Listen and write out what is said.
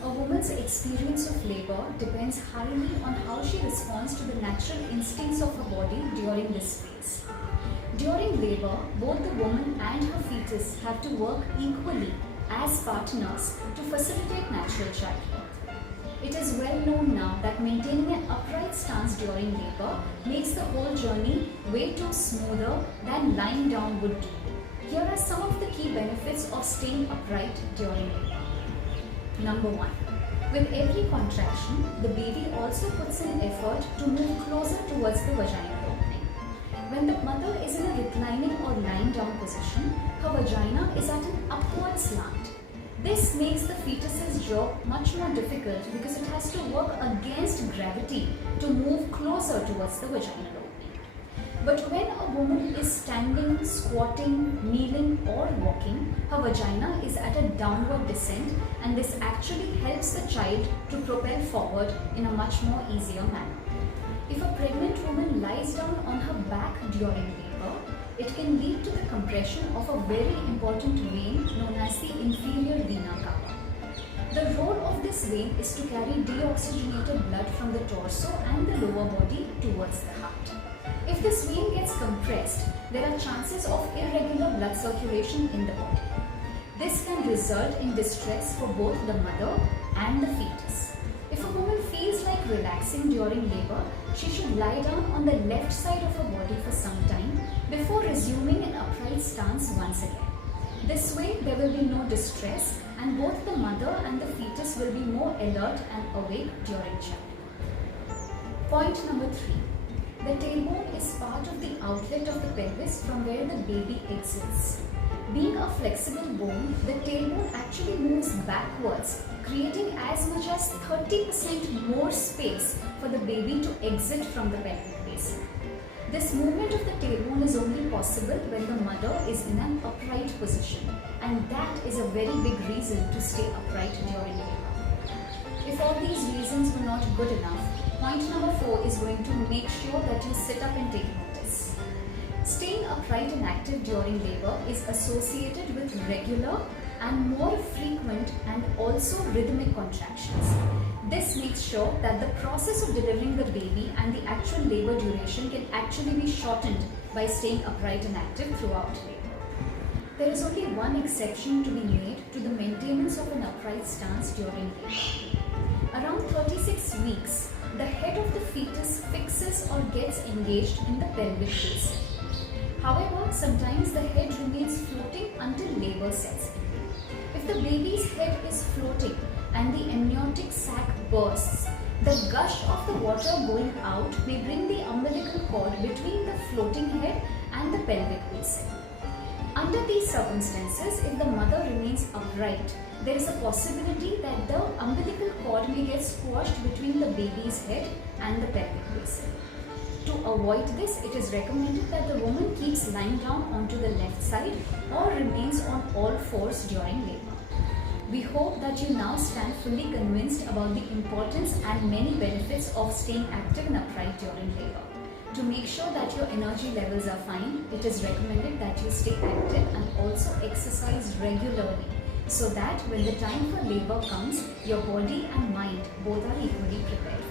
A woman's experience of labor depends highly on how she responds to the natural instincts of her body during this phase. During labor, both the woman and her fetus have to work equally as partners to facilitate natural childbirth. It is well known now that maintaining an upright stance during labor makes the whole journey way too smoother than lying down would do. Here are some of the key benefits of staying upright during labor. Number 1. With every contraction, the baby also puts in effort to move closer towards the vaginal opening. When the mother is in a reclining or lying down position, her vagina is at an upward slant. This makes the fetus's job much more difficult because it has to work against gravity to move closer towards the vaginal opening. But when a woman is standing, squatting, kneeling or walking, her vagina is at a downward descent, and this actually helps the child to propel forward in a much more easier manner. If a pregnant woman lies down on her back during labor, it can lead to the compression of a very important vein known as the inferior vena cava. The role of this vein is to carry deoxygenated blood from the torso and the lower body towards the heart. If this vein gets compressed, there are chances of irregular blood circulation in the body. This can result in distress for both the mother and the fetus. If a woman feels like relaxing during labor, she should lie down on the left side of her body for some time before resuming an upright stance once again. This way, there will be no distress and both the mother and the fetus will be more alert and awake during childbirth. Point number 3. The tailbone is part of the outlet of the pelvis from where the baby exits. Being a flexible bone, the tailbone actually moves backwards, creating as much as 30% more space for the baby to exit from the pelvic basin. This movement of the tailbone is only possible when the mother is in an upright position, and that is a very big reason to stay upright during labor. If all these reasons were not good enough, point number 4 is going to make sure that you sit up and take notice. Staying upright and active during labor is associated with regular and more frequent and also rhythmic contractions. This makes sure that the process of delivering the baby and the actual labor duration can actually be shortened by staying upright and active throughout labor. There is only one exception to be made to the maintenance of an upright stance during labor. Around 36 weeks, the head of the fetus fixes or gets engaged in the pelvic basin. However, sometimes the head remains floating until labor sets in. If the baby's head is floating and the amniotic sac bursts, the gush of the water going out may bring the umbilical cord between the floating head and the pelvic basin. Under these circumstances, if the mother remains upright, there is a possibility that the umbilical cord may get squashed between the baby's head and the pelvic basin. To avoid this, it is recommended that the woman keeps lying down onto the left side or remains on all fours during labor. We hope that you now stand fully convinced about the importance and many benefits of staying active and upright during labor. To make sure that your energy levels are fine, it is recommended that you stay active and also exercise regularly so that when the time for labor comes, your body and mind both are equally prepared.